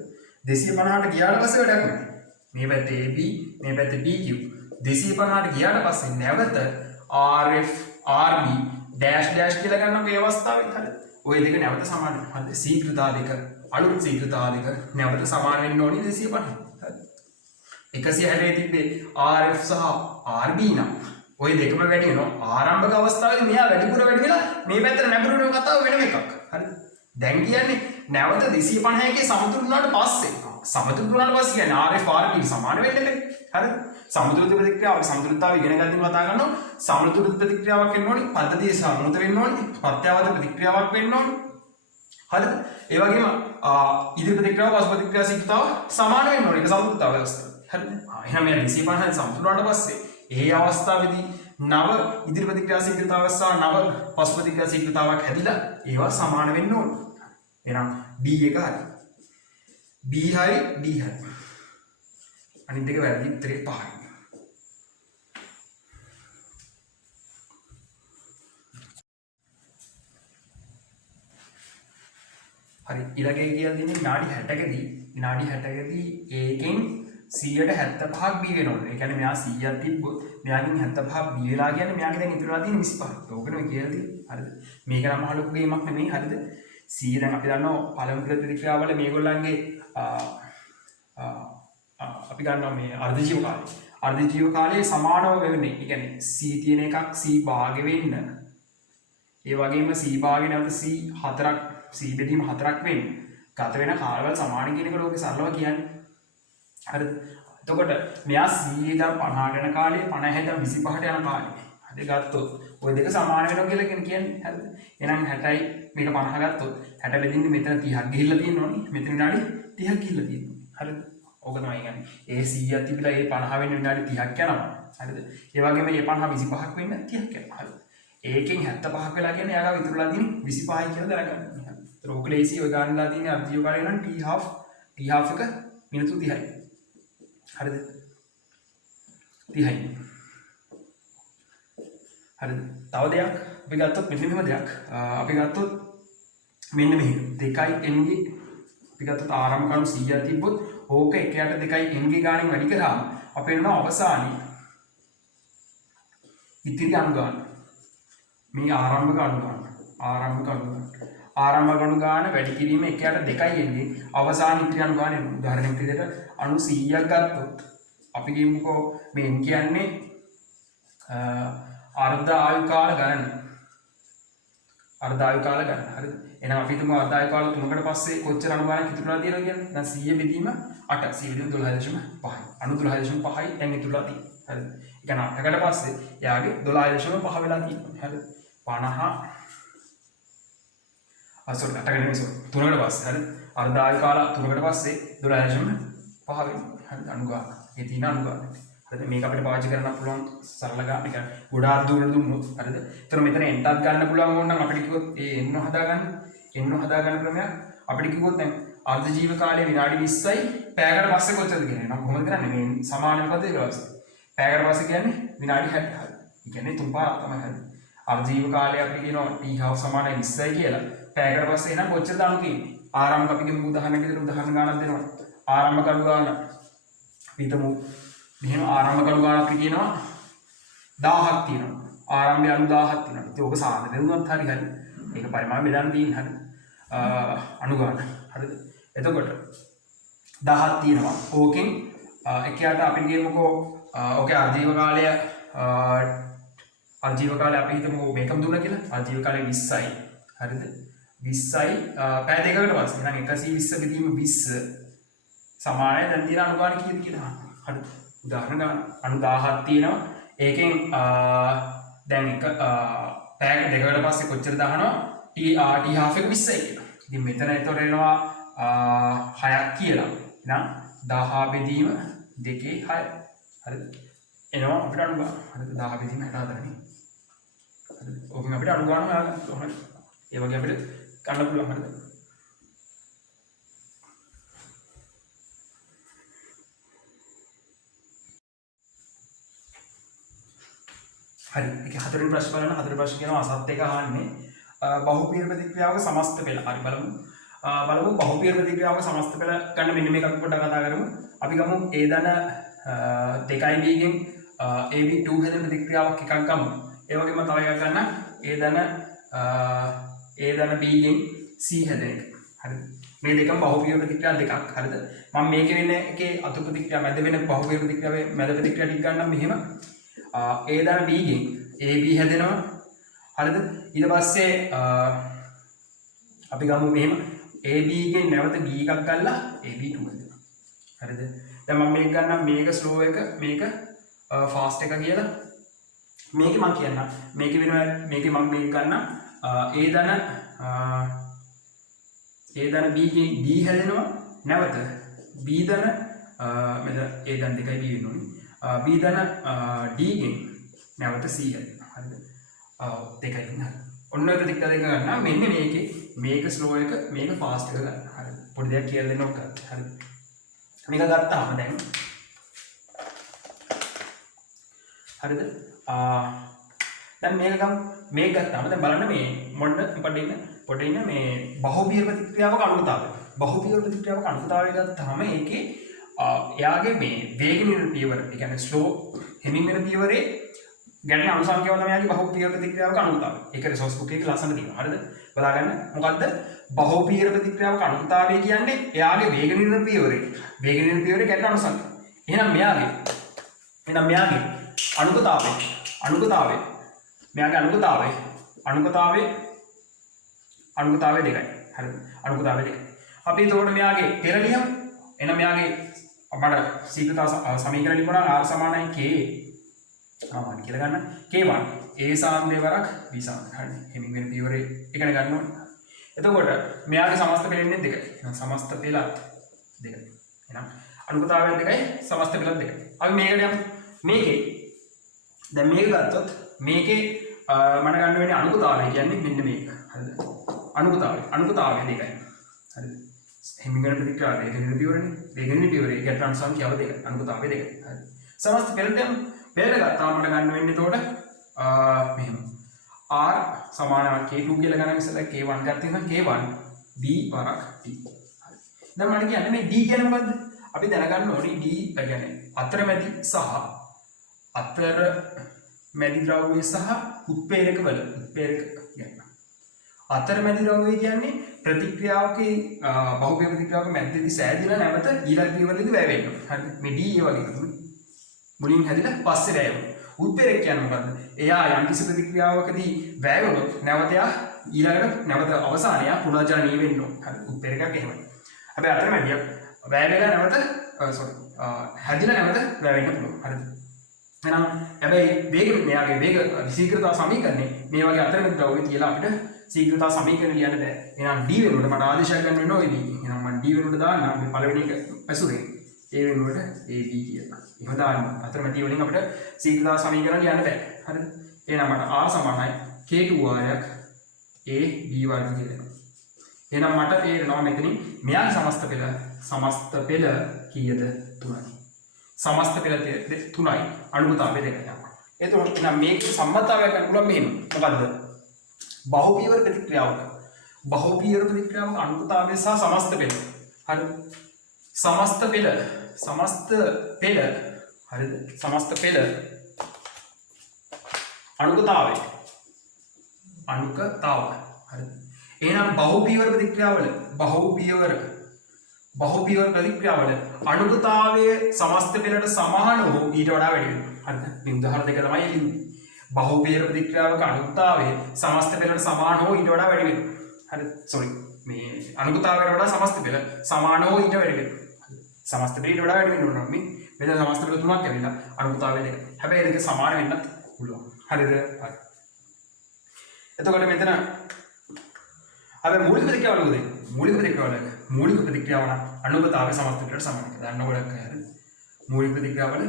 250ට ගියාට පස්සේ වැඩක් නැහැ. මේ පැත්තේ AB මේ පැත්තේ BQ 250ට ගියාට පස්සේ නැවත RF RB ඩෑෂ් කියලා ගන්නකො ඒ අවස්ථාවේ හරිද? ওই දෙක නැවත සමාන වෙනවා. හරිද? ශීඝ්‍රතා දෙක අලුත් ශීඝ්‍රතා දෙක නැවත සමාන වෙන්න ඕනි 250. හරිද? 160 තිබ්බේ RF සහ RB නම් ওই දෙකම වැඩි වෙනවා. ආරම්භක අවස්ථාවේදී මෙයා වැඩිපුර වැඩි වෙලා මේ පැත්තට නැඹුරු වෙන කතාව වෙනම එකක්. හරිද? දැන් කියන්නේ නැවත 250 එකේ සමතුලිත වුණාට පස්සේ සමතුලිත වුණාට පස්සේ කියන්නේ RF සමාන වෙන්නේ හරිද? සමතුලිත ප්‍රතික්‍රියාව සමතුලිතතාවය ඉගෙන ගන්න කතා කරනවා. සමතුලිත ප්‍රතික්‍රියාවක් වෙන්න ඕනේ. පද්ධතිය සමතුලිත වෙන්න ඕනේ. ප්‍රත්‍යාවද ප්‍රතික්‍රියාවක් වෙන්න ඕනේ. හරිද? ඒ වගේම ඉදිරි ප්‍රතික්‍රියාව පසු ප්‍රතික්‍රියා ශීඝ්‍රතාව සමාන වෙන්න ඕනේ. ඒක සමතුලිතතාවය අවස්ථාව. හරිද? එහෙනම් මේ 250 සමතුලිත වුණාට පස්සේ ඒ අවස්ථාවේදී නව ඉදිරි ප්‍රතික්‍රියා ශීඝ්‍රතාවයක් සහ නව පසු ප්‍රතික්‍රියා ශීඝ්‍රතාවයක් හැදිලා ඒවා සමාන වෙන්න ඕනේ. එහෙනම් D එක හරි. B හරි D හරි. අනිත් දෙක වැරදි. උත්තරේ 5යි. හරි ඊළඟේ කියලා තියෙන්නේ විනාඩි 60කදී ඒකෙන් 175ක් B වෙනවා. ඒ කියන්නේ මෙයා 100ක් තිබ්බොත් මෙයාගෙන් 75ක් B වෙලා කියන්නේ මෙයාගේ දැන් ඉතුරුලා තියෙන 25ක්. ඕකනේ කියලා තියෙන්නේ. හරිද? මේක නම් අහලු ගේමක් නෙමෙයි. හරිද? 100 දැන් අපි දන්නවා පළමු ප්‍රතික්‍රියාවල මේගොල්ලන්ගේ අපි ගන්නවා මේ අර්ධ ජීව කාලය. අර්ධ ජීව කාලයේ සමානව වෙන්නේ. ඒ කියන්නේ C තියෙන එකක් C භාගෙ වෙන්න. ඒ වගේම C භාගෙ නැවත C 4ක් C බෙදීම 4ක් වෙන්න. ගත වෙන කාලවල සමාන කියන එක ලෝකේ සරලව කියන්නේ. හරිද? එතකොට මෙයා 100 ඉඳන් 50 යන කාලේ 50 ඉඳන් 25ට යන කාලේ. හරි ගත්තොත් ওই දෙක සමාන වෙනවා කියලා කියන්නේ. හරිද? එහෙනම් 60යි මේක 50 ගත්තොත් 60 බෙදින්නේ මෙතන 30ක් ගිහිල්ලා තියෙනවනේ. මෙතන විනාඩි 30ක් ගිහිල්ලා තියෙනවා. හරිද? ඕක තමයි කියන්නේ. ඒ 100ක් තිබිලා ඒ 50 වෙන විනාඩි 30ක් යනවා. හරිද? ඒ වගේම මේ 50 25ක් වෙන්න 30ක් යනවා. හරිද? ඒකෙන් 75ක් වෙලා කියන්නේ එයාගා ඉතුරුලා තියෙන්නේ 25යි කියලා දැනගන්න. හරි. ඒතර ඕක ලේසි ඔය ගන්නලා තියෙන්නේ අර්ධියෝ කාලේ නම් t half එක මිනිත්තු 30යි. හරිද? 30යි. හරිද? තව දෙයක් අපි ගත්තොත් මෙන්න මෙහෙම දෙයක්. අපි ගත්තොත් මෙන්න මෙහෙම 2n ගේ අපි ගත්තොත් ආරම්භ කණු 100ක් තිබ්බොත් ඕක 1යට 2n ගේ ගාණෙන් වැඩි කරාම අපේ වෙනවා අවසානයේ ඉතිරි අනුගාන. මේ ආරම්භක අණු ගාන වැඩි කිරීම 1යට 2යි එන්නේ අවසාන ඉතිරි අණු ගාන එනවා. උදාහරණයක් විදිහට අණු 100ක් ගත්තොත් අපි කියමුකෝ මේ n කියන්නේ අර්ධ ආයු කාල ගණන. හරිද? එහෙනම් අපි හිතමු අර්ධ ආයු කාල 3කට පස්සේ කොච්චර අණු ගානක් ඉතුරුලා තියෙනවද කියන්නේ. දැන් 100 බෙදීම 8 100 බෙදීම 12.5යි. අණු 12.5යි දැන් ඉතුරුලා තියෙන්නේ. හරිද? ඒ කියන්නේ 8කට පස්සේ යාගේ 12.5 වෙලා තියෙනවා. හරිද? 50 3කට පස්සේ හරි අර්ධ ආයු කාල 3කට පස්සේ 12.5 වෙනවා. හරි අණු ගාන. ඒ තියෙන අණු ගාන. හරිද? මේක අපිට පාවිච්චි කරන්න පුළුවන් සරල ගාන. ඒ කියන්නේ ගොඩාක් දුරට දුන්නොත් හරිද? ඒතර මෙතන n ටත් ගන්න පුළුවන් ඕන නම් අපිට කිව්වොත් ඒ n හදාගන්න ක්‍රමයක් අපිට කිව්වොත් දැන් අර්ධ ජීව කාලය විනාඩි 20යි පැයකට පස්සේ කොච්චරද කියන්නේ. නම් කොහොමද කරන්නේ? මේ සමාන මොකද ඒක අවශ්‍ය. පැයකට පස්සේ කියන්නේ විනාඩි 60. හරි. ඒ කියන්නේ තුන් පාරක් තමයි. හරි. අර්ධ ජීව කාලය අපි කියනවා t half සමානයි 20යි කියලා. පැයකට පස්සේ එහෙනම් කොච්චරද අණු තියෙන්නේ? ආරම්භක අපි කියමු උදාහරණයක් විදිහට උදාහරණ ගානක් දෙනවා. ආරම්භක අණු ගාන හිතමු මෙහෙම ආරම්භක අණු ගාන අපි කියනවා 1000ක් තියෙනවා. ආරම්භය අණු 1000ක් තියෙනවා. ඉතින් ඕක සාධන දෙන්නුවත් හරි. ඒක පරිමාණ බෙදන්න තියෙන හරි. අණු ගාන. හරිද? එතකොට 1000ක් තියෙනවා. ඕකෙන් එකයට අපි කියමුකෝ ඕකේ ආජීව කාලය ආජීව කාලය අපි හිතමු මේකම දුන්නා කියලා. ආජීව කාලය 20යි. හරිද? 20යි පැය දෙකකට පස්සේ එහෙනම් 120 බෙදීම 20 සමානයි දැන් තියෙන අණු ගාන කීයද කියලා. හරිද? උදාහරණ ගන්න අණු 1000ක් තියෙනවා. ඒකෙන් දැන් එක පැය දෙකකට පස්සේ කොච්චර දානවා? t half එක 20යි කියලා. ඉතින් මෙතන ඒතර එනවා 6ක් කියලා. එහෙනම් 1000 බෙදීම 2 6. හරිද? එනවා අපිට අණු ගාන. හරිද? 1000 බෙදීම 64 නේ. හරිද? ඕකෙන් අපිට අණු ගාන හොයාගන්න ඕනේ. ඒ වගේ අපිට ගන්න පුළුවන්. හරිද? හරි. ඒක හතරවෙනි ප්‍රශ්න බලන්න. හතරවෙනි ප්‍රශ්න කියනවා අසත් එක අහන්නේ බහුපීඩ ප්‍රතික්‍රියාවක සමස්ත පෙළ. හරි බලමු. බහුපීඩ ප්‍රතික්‍රියාවක සමස්ත පෙළ ගන්න මෙන්න මේක අපි පොඩ්ඩක් කතා කරමු. අපි ගමු A ධන 2යි B ගෙන් AB2 හැදෙන ප්‍රතික්‍රියාවක් එකක් ගමු. ඒ වගේම තව එකක් ගන්න A ධන B ගෙන් C හැදෙන එක. හරිද? මේ දෙකම බහුපීඩ ප්‍රතික්‍රියා දෙකක්. හරිද? මම මේකේ වෙන එකේ අතු ප්‍රතික්‍රියා මැද වෙන බහුපීඩ ප්‍රතික්‍රියාවේ මැද ප්‍රතික්‍රියා ටික ගන්නම් මෙහෙම. A ධන B ගෙන් AB හැදෙනවා. හරිද? ඊට පස්සේ අපි ගමු මෙහෙම AB ගෙන් නැවත B එකක් ගල්ලා AB2 හැදෙනවා. හරිද? දැන් මම මේක ගන්නම් මේක ස්ලෝ එක මේක ෆාස්ට් එක කියලා. මේක මම කියන්නම්. මේක වෙනවා මේකේ මම මේක ගන්නම් A ධන B ගෙන් D හැදෙනවා. නැවත B ධන මෙතන A ධන දෙකයි B වෙන්න ඕනේ. B ධන D ගෙන් නැවත C හැදෙනවා. හරිද? දෙකයි නේද? ඔන්න ඔය ප්‍රතික්‍රියා දෙක ගන්න. මෙන්න මේකේ මේක ස්ලෝ එක මේක ෆාස්ට් එක ගන්න. හරිද? පොඩි දෙයක් කියලා දෙන්න ඕක. හරිද? මේක ගත්තාම දැන් හරිද? දැන් මේක ගමු. මේක ගත්තාම දැන් බලන්න මේ මොන්න පොඩ ඉන්න මේ බහුපීර ප්‍රතික්‍රියාවක අනුකතාවය. බහුපීර ප්‍රතික්‍රියාවක අනුකතාවය ගත්තාම ඒකේ එයාගේ මේ වේගනින පියවර, ඒ කියන්නේ ස්ලෝ හෙමින් වෙන පියවරේ ගැටෙන අනුසංඛ්‍යාව තමයි යාගේ බහුපීර ප්‍රතික්‍රියාවක අනුකතාවය. ඒක රිසෝස් බුක් එකේ ලස්සන තියෙනවා. හරිද? බලාගන්න. මොකද්ද? බහුපීර ප්‍රතික්‍රියාවක අනුකතාවය කියන්නේ එයාගේ වේගනින පියවරේ. වේගනින පියවරේ ගැටෙන අනුසංඛ්‍යාව. එහෙනම් මෙයාගේ අනුකතාවය දෙකයි. හරිද? අනුකතාවය දෙකයි. අපි එතකොට මෙයාගේ පෙරලියම් එහෙනම් මෙයාගේ අපට ශීඝ්‍රතා සමීකරණ ලියනවා R සමානයි K ආවද කියලා ගන්න. K1 A සාන්ද්‍රය වරක් B සාන්ද්‍රය. හරිද? හෙමින් වෙන පියවරේ එකනේ ගන්න ඕනේ. එතකොට මෙයාගේ සමස්ත පෙළෙන්නේ දෙකයි. එහෙනම් සමස්ත පෙළත් දෙකයි. එහෙනම් අනුකතාවය දෙකයි සමස්ත පෙළත් දෙකයි. අපි මේකට යමු. මේකේ දැන් මේක ගත්තොත් මේකේ මම ගන්න වෙන්නේ අනුකතාවය කියන්නේ මෙන්න මේක. හරිද? අනුකතාවය දෙකයි. හරිද? හෙමින් වෙන ප්‍රතික්‍රියාව වේගනින පියවරනේ. වේගනින පියවරේ ගැටෙන අනුසංඛ්‍යාව දෙකයි. අනුකතාවය දෙකයි. හරිද? සමස්ත පෙළ දැන් පෙළ ගත්තාම මට ගන්න වෙන්නේ එතකොට මෙහෙම R සමානව K2 කියලා ගණන් ඉස්සෙල්ලා K1 ගත්තේ නම් K1 B වරක් T. හරි. දැන් මට කියන්නේ මේ D කියන්නේ මොකද්ද? අපි දැනගන්න ඕනේ D කියන්නේ අතරමැදි ද්‍රව්‍ය සහ උත්ප්‍රේරක වල ගැන. අතරමැදි ද්‍රව්‍ය කියන්නේ ප්‍රතික්‍රියාවකේ බහුපීර ප්‍රතික්‍රියාවක මැදදී සෑදිලා නැවත ඊළඟ පියවරේදී වැය වෙනවා. හරිද? මේ D ඒ වගේ තමයි. මුලින් හැදිලා පස්සේ වැය වෙනවා. උත්ප්‍රේරක කියන්නේ මොකද්ද? එයා යම්කිසි ප්‍රතික්‍රියාවකදී වැය වුණොත් නැවත ඊළඟට නැවත අවසානය පුනර්ජනනීය වෙන්න ඕන. හරි. උත්ප්‍රේරකයක් එහෙමයි. හැබැයි අතරමැදිය වැය වෙලා නැවත හැදිලා නැවත වැය වෙන්න පුළුවන්. හරිද? එහෙනම් හැබැයි මෙයාගේ වේග ශීඝ්‍රතා සමීකරණේ මේ වගේ අතරමැදි ද්‍රව්‍ය තියලා අපිට ශීඝ්‍රතා සමීකරණ ලියන්න බෑ. එහෙනම් D වෙනුවට මට ආදේශයක් ගන්න වෙනවා OB. එහෙනම් මම D වෙනුවට දාන්නම් මේ පළවෙනි එක ඇසුරේ. A වෙනුවට AB කියලා. එහෙම දාන්න. අතරමැදි වලින් අපිට ශීඝ්‍රතා සමීකරණ ලියන්න බෑ. හරිද? එහෙනම් මට R සමානයි K2 වාරයක් A B වර්ග කියලා. එහෙනම් මට තේරෙනවා මෙතනින් මෙයාගේ සමස්ත පෙළ කීයද? 3යි. සමස්ත පෙළ 3යි අනුකතාවය දෙකයි. එතකොට එහෙනම් මේකේ සම්මතතාවයක් ගන්න පුළුවන් මෙහෙම. මොකද්ද? බහුපීවර ප්‍රතික්‍රියාවක අනුකතාවය සහ සමස්ත පෙළ. හරිද? සමස්ත පෙළ හරිද? සමස්ත පෙළ අනුකතාවය. හරිද? එහෙනම් බහුපීවර ප්‍රතික්‍රියාවල අනුකතාවයේ සමස්ත පෙළට සමාන හෝ ඊට වඩා වැඩි වෙනවා. හරිද? මේ උදාහරණ දෙක තමයි එන්නේ. බහුපීවර ප්‍රතික්‍රියාවක අනුකතාවයේ සමස්ත පෙළට සමාන හෝ ඊට වඩා වැඩි වෙනවා. හරිද? මේ අනුකතාවයට වඩා සමස්ත පෙළ සමාන හෝ ඊට වැඩි වෙනවා. සමස්ත පෙළ ඊට වඩා වැඩි වෙනවා නම් මේ මෙතන සමස්ත පෙළ තුනක් ඇවිල්ලා අනුකතාවය දෙක. හැබැයි දෙක සමාන වෙන්නත් පුළුවන්. හරිද? හරි. එතකොට මෙතන මූලික ප්‍රතික්‍රියාව නම් අනුකතාවයේ සමස්ත පෙළට සමානයි. දන්න ගොඩක් අය හරි. මූලික ප්‍රතික්‍රියාවල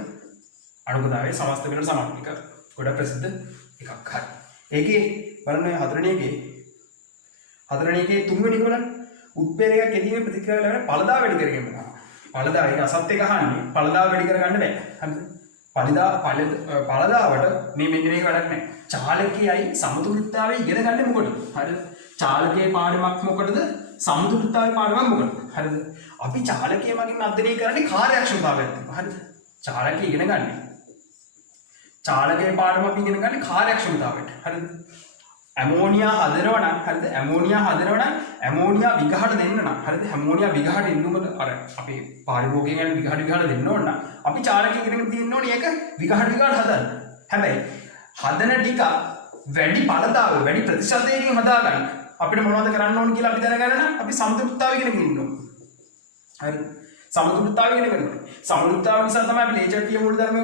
අනුකතාවයේ සමස්ත පෙළට සමාන එක ගොඩක් ප්‍රසිද්ධ එකක්. හරි. ඒකේ බලන්න හතරවෙනි එකේ තුන්වෙනි එක බලන්න. උත්ප්‍රේරකයක් එදීමේ ප්‍රතික්‍රියාව ලැබෙන පළදා වැඩි කරගෙන යනවා. පළදා ඒක අසත්‍ය ගහන්නේ පළදා වැඩි කරගන්න බෑ. හරිද? පළදාවට මේ මෙන්න මේක වැඩක් නැහැ. චාලකයයි සමතුලිතතාවය ඉගෙන ගන්න මොකටද? හරිද? චාලකයේ පාඩමක් මොකටද? සමතුලිතතාවයේ පාඩමක් මොකටද? හරිද? අපි චාලකයේ මගින් අධ්‍යයනය කරන්නේ කාර්යක්ෂමතාවයක් තියෙනවා. හරිද? චාලකයේ ඉගෙන ගන්න. චාලකයේ පාඩම අපි ඉගෙන ගන්න කාර්යක්ෂමතාවයට. හරිද? ඇමෝනියා හදනවා නම් හරිද? ඇමෝනියා විගහට දෙන්න නම් හරිද? ඇමෝනියා විගහට එන්නුමද අර අපි පාරිභෝගිකයන් විගහට දෙන්න ඕන නම් අපි චාලකයේ ඉගෙන තියෙන්න ඕනේ ඒක විගහට හදන්න. හැබැයි හදන ටික වැඩි පළදාව වැඩි ප්‍රතිශතයකින් හදාගන්න අපිට මොනවද කරන්න ඕන කියලා අපි දැනගන්න නම් අපි සමතුලිතතාවය ඉගෙන ගන්න ඕනේ. හරිද? සමතුලිතතාවය ඉගෙන ගන්න ඕනේ. සමතුලිතතාව නිසා තමයි අපි ලේජර්තිය මූලධර්ම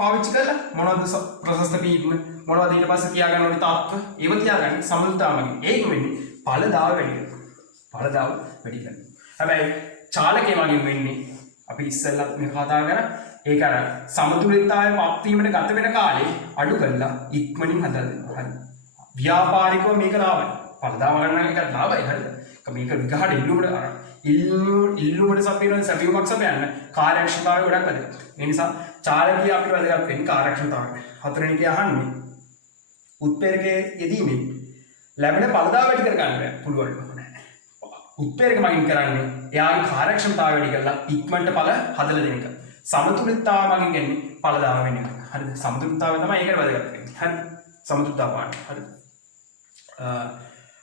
පාවිච්චි කරලා මොනවද ප්‍රශස්ත පීඩන මොනවද ඊට පස්සේ තියාගන්න ඕනේ තාත්ව ඒව තියාගන්න සමතුලිතතාවයෙන්. ඒක වෙන්නේ ඵලදාව වැඩි කරනවා. ඵලදාව වැඩි කරනවා. හැබැයි චාලකයේ වගේ වෙන්නේ අපි ඉස්සෙල්ලා මේ කතා කරා ඒක අර සමතුලිතතාවය පත් වීමට ගත වෙන කාලේ අඩු කරලා ඉක්මනින් හදලා දෙනවා. හරි. ව්‍යාපාරිකව මේක ලාභයි. ඵලදාව ගන්න එකත් ලාභයි. හරිද? මේක විගහට ඉල්ලුමට අර ඉල්ලුමට සපයන සැපයුමක් සපයන්න කාර්යක්ෂමතාවය ගොඩක් වැදගත්. ඒ නිසා චාලකීය අපිට වැදගත් වෙන්නේ කාර්යක්ෂමතාවය. හතරවෙනි එක අහන්නේ උත්ප්‍රේරකයේ යෙදීමෙන් ලැබෙන ඵලදාව වැඩි කර ගන්න පුළුවන්. උත්ප්‍රේරක මගින් කරන්නේ එයාගේ කාර්යක්ෂමතාවය වැඩි කරලා ඉක්මනට ඵල හදලා දෙන එක. සමතුලිතතාව මගින් ගන්නේ ඵලදාව වෙන එක. හරිද? සමතුලිතතාවය තමයි ඒකට වැදගත් වෙන්නේ. හරිද? සමතුලිතතාව පාඩම. හරිද?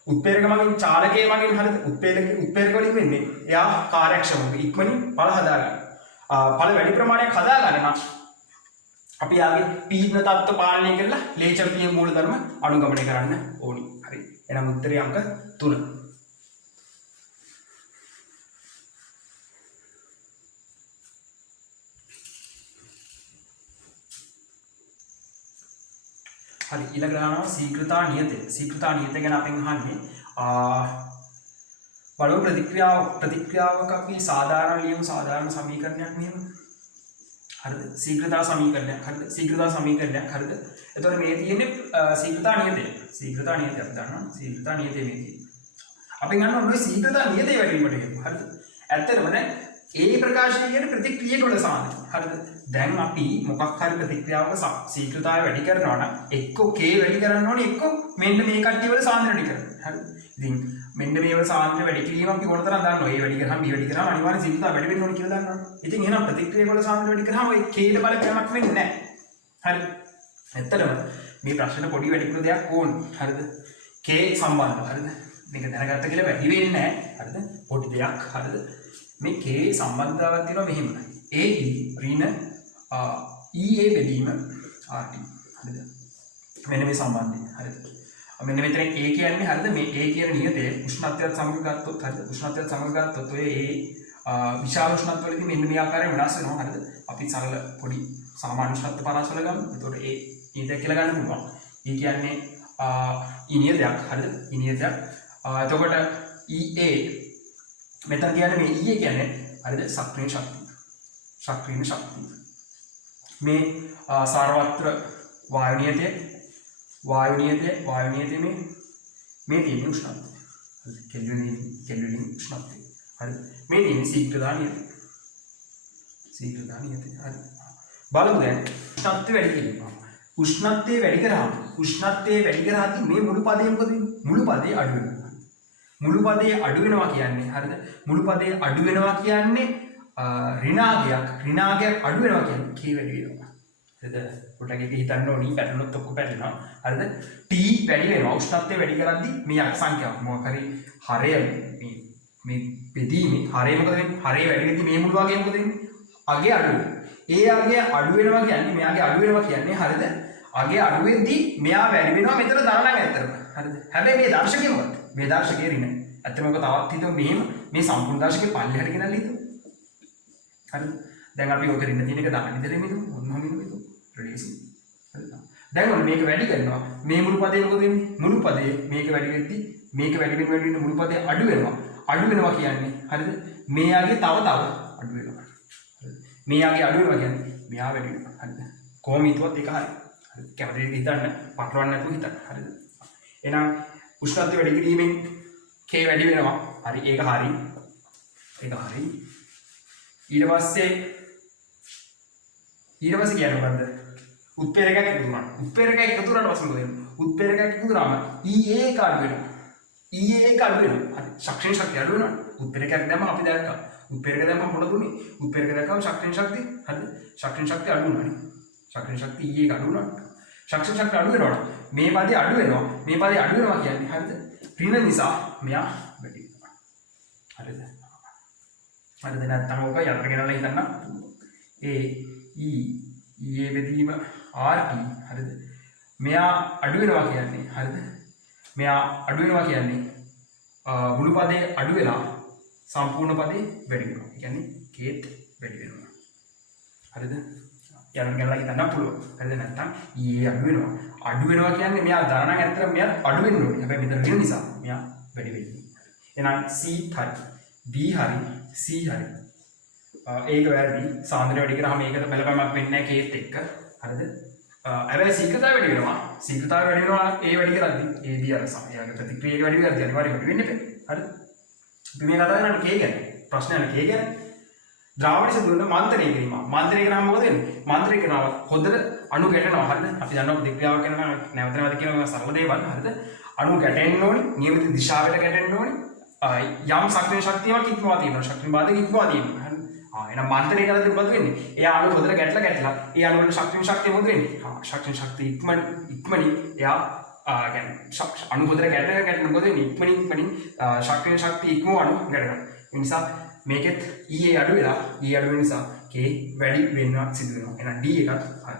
උත්ප්‍රේරක මගින් චාලකයේ මගින් හරිද? උත්ප්‍රේරක වලින් වෙන්නේ එයා කාර්යක්ෂමව ඉක්මනින් ඵල හදා ගන්න. ඵල වැඩි ප්‍රමාණයක් හදා ගන්න නම් අපි යාගේ පීඩන තත්ත්ව පාලනය කරලා ලේචර්තිය මූලධර්ම අනුගමනය කරන්න ඕනි. හරි. එහෙනම් උත්තරේ අංක 3. හරි. ඊළඟ ගානව ශීඝ්‍රතා නියතය. ශීඝ්‍රතා නියතය ගැන අපෙන් අහන්නේ බලව ප්‍රතික්‍රියාවක අපි සාධාරණ ලියමු සාධාරණ සමීකරණයක් මෙහෙම. හරිද? ශීඝ්‍රතා සමීකරණයක්. හරිද? ශීඝ්‍රතා සමීකරණයක්. හරිද? එතකොට මේ තියෙන්නේ ශීඝ්‍රතා නියතය. ශීඝ්‍රතා නියතය අපි දන්නවා. ශීඝ්‍රතා නියතය මේ තියෙන්නේ. අපි ගන්න ඕනේ ශීඝ්‍රතා නියතය වැඩි වීමට හේතුව. හරිද? ඇත්තටම දැන් ඒ ප්‍රකාශය කියන්නේ ප්‍රතික්‍රියක වල සාධක. හරිද? දැන් අපි මොකක් හරි ප්‍රතික්‍රියාවක ශීඝ්‍රතාවය වැඩි කරනවා නම් එක්ක k වැඩි කරන්න ඕනේ එක්ක මෙන්න මේ කට්ටිය වල සාන්ද්‍රණය වැඩි කරන්න. හරිද? ඉතින් මෙන්න මේ වල සාන්ද්‍රණය වැඩි කිරීම අපි මොනතරම් දන්නවද? a වැඩි කරාම b වැඩි කරාම අනිවාර්යෙන් ශීඝ්‍රතාවය වැඩි වෙන්න ඕනේ කියලා දන්නවනේ. ඉතින් එහෙනම් ප්‍රතික්‍රියාවක වල සාන්ද්‍රණය වැඩි කරාම ඔය k ට බලපෑමක් වෙන්නේ නැහැ. හරි? ඇත්තටම මේ ප්‍රශ්නේ පොඩි වැඩිපුර දෙයක් ඕනේ. හරිද? k සම්බන්ධව. හරිද? මේක දැනගත්ත කියලා වැඩි වෙන්නේ නැහැ. හරිද? පොඩි දෙයක්. හරිද? මේ k සම්බන්ධතාවක් තියෙනවා මෙහෙම. a ඍණ ea බෙදීම rt. හරිද? මෙන්න මේ සම්බන්ධය. හරිද? මෙන්න මෙතන a කියන්නේ හරිද මේ a කියන නියතය උෂ්ණත්වයට සමග ගත්තොත් හරිද? උෂ්ණත්වයට සමග ගත්තොත් ඔය a විශාල උෂ්ණත්වවලදී මෙන්න මේ ආකාරයෙන් වෙනස් වෙනවා. හරිද? අපි සරල පොඩි සාමාන්‍ය උෂ්ණත්ව පරාසවල ගමු. එතකොට a නියතය කියලා ගන්න පුළුවන්. e කියන්නේ නියතයක්. හරිද? නියතයක්. එතකොට ea මෙතන කියන්නේ මේ ea කියන්නේ හරිද? සක්‍රීය ශක්තිය. සක්‍රීය ශක්තිය. මේ සාරවත්‍ර වායු නියතය මේ තියෙන උෂ්ණත්වය. හරිද? කෙල්වින් උෂ්ණත්වය. හරිද? මේ තියෙන ශීඝ්‍රතා නියතය. හරිද? බලමු දැන් උෂ්ණත්වය වැඩි කිරීම. උෂ්ණත්වය වැඩි කරාදී මේ මුළු පදේ මොකද වෙන්නේ? මුළු පදේ අඩු වෙනවා. මුළු පදේ අඩු වෙනවා කියන්නේ හරිද? මුළු පදේ අඩු වෙනවා කියන්නේ ඍණාගයක් අඩු වෙනවා කියන්නේ k වැඩි වෙනවා. හරිද? පොඩ්ඩක් ඒක හිතන්න ඕනි. පැටලුනොත් ඔක්කොම පැටලෙනවා. හරිද? t වැඩි වෙනවා. උෂ්ණත්වය වැඩි කරද්දී මේ අක් සංඛ්‍යාව මොකක් හරි හරය මේ බෙදීමේ හරය මොකද වෙන්නේ? හරය වැඩි වෙද්දී මේ මුළු වගේ මොකද වෙන්නේ? අගේ අඩු වෙනවා. ඒ අගේ අඩු වෙනවා කියන්නේ මෙයාගේ අඩු වෙනවා කියන්නේ හරිද? අගේ අඩු වෙද්දී මෙයා වැඩි වෙනවා මෙතන තරණම් ඇත්තටම. හරිද? හැබැයි මේ දර්ශකය මොකක්ද? මේ දර්ශකයේ ඍණ. ඇත්තටම ඔක තවත් හිතමු මෙහෙම මේ සම්පූර්ණ දර්ශකේ පල්ලෙහාට ගෙනල්ලා හිතමු. හරිද? දැන් අපි ඔක රින්න තියෙන එක දාන්න ඉඳලා මෙතන ඔන්නම ඉන්නු රේසි. හරිද? දැන් ඔන්න මේක වැඩි කරනවා. මේ මුළු පදේ මොකද වෙන්නේ? මුළු පදේ මේක වැඩි වෙද්දී මේක වැඩි වෙන මුළු පදේ අඩු වෙනවා. අඩු වෙනවා කියන්නේ හරිද? මෙයාගේ තව අඩු වෙනවා. හරිද? මෙයාගේ අඩු වෙනවා කියන්නේ මෙයා වැඩි වෙනවා. හරිද? කොහොම හිතුවත් ඒක හරි. හරිද? කැමති විදිහට හිතන්න, පටවන්න නැතුව හිතන්න. හරිද? එහෙනම් උෂ්ණත්වය වැඩි කිරීමෙන් k වැඩි වෙනවා. හරි ඒක හරි. ඊට පස්සේ කියන්නේ මොකද්ද? උත්ප්‍රේරකයක් එකතු වුණා. උත්ප්‍රේරකයක් එකතු වුණාට පස්සේ මොකද වෙන්නේ? උත්ප්‍රේරකයක් එකතු වුණාම ea එක අඩු වෙනවා. හරි ශක්තිය අඩු වෙනවා. උත්ප්‍රේරකයක් දැම්ම අපි දැක්කා. උත්ප්‍රේරක දැම්ම මොනවද උනේ? උත්ප්‍රේරක දැක්කම ශක්තිය හරිද? ශක්තිය අඩු වුණානේ. ශක්තිය ea එක අඩු වුණා. ශක්තිය අඩු වෙනවා. මේ පදේ අඩු වෙනවා. මේ පදේ අඩු වෙනවා කියන්නේ හරිද? ඍණ නිසා මෙයා වැඩි වෙනවා. හරිද? හරිද? නැත්නම් ඔක යටට ගෙනල්ලා හිතන්න. ea බෙදීම rt හරිද? මෙයා අඩු වෙනවා කියන්නේ හරිද? මෙයා අඩු වෙනවා කියන්නේ මුළු පදේ අඩු වෙලා සම්පූර්ණ පදේ වැඩි වෙනවා. ඒ කියන්නේ k කේත් වැඩි වෙනවා. හරිද? යන ගලලා හිතන්න පුළුවන්. හරිද? නැත්තම් ඊයේ අඩු වෙනවා. අඩු වෙනවා කියන්නේ මෙයා දරණ නම් ඇත්තට මෙයා අඩු වෙන්න ඕනේ. හැබැයි මෙතන වෙන නිසා මෙයා වැඩි වෙන්නේ. එහෙනම් C හරි B හරි C හරි. ඒක වැරදි. සාන්ද්‍රය වැඩි කරාම ඒකට බලපෑමක් වෙන්නේ නැහැ කේත් එක්ක. හරිද? හැබැයි ශීඝ්‍රතාවය වැඩි වෙනවා. ශීඝ්‍රතාවය වැඩි වෙනවා ඒ වැඩි කරද්දී ඒ දී අර සමයක ප්‍රතික්‍රියාව වැඩි කරද්දී අනිවාර්යයෙන් වැඩි වෙන්න එපා. හරිද? අපි මේ කතා කරන්නේ K ගැන. ප්‍රශ්නයක් K ගැන. ද්‍රාවණය සිදුවන මන්ත්‍රණය කිරීම. මන්ත්‍රණය කරාම මොකද වෙන්නේ? මන්ත්‍රණය කරනවා හොඳට අණු ගැටෙනවා. හරිද? අපි දන්නවා ප්‍රතික්‍රියාවක් කරනවා නැවත නැවත කියන සරල දේවල්. හරිද? අණු ගැටෙන්න ඕනේ. නියමිත දිශාවකට ගැටෙන්න ඕනේ. යම් සක්‍රීය ශක්තියක් ඉක්මවා තියෙනවා. ශක්තිය බාධක ඉක්මවා තියෙනවා. හරිද? එහෙනම් මන්ත්‍රණය කරද්දී මොකද වෙන්නේ? එයා අණු හොඳට ගැටලා ඒ අණු වල ශක්‍රීය ශක්තිය මොකද වෙන්නේ? ශක්‍රීය ශක්තිය ඉක්මනින් එයා කියන්නේ අණු හොඳට ගැටෙන මොකද වෙන්නේ? ඉක්මනින් ශක්‍රීය ශක්තිය ඉක්මවන ගැටෙනවා. ඒ නිසා මේකෙත් E අඩු වෙලා E අඩු වෙන නිසා K වැඩි වෙනවා සිදු වෙනවා. එහෙනම් D එකත් හරි.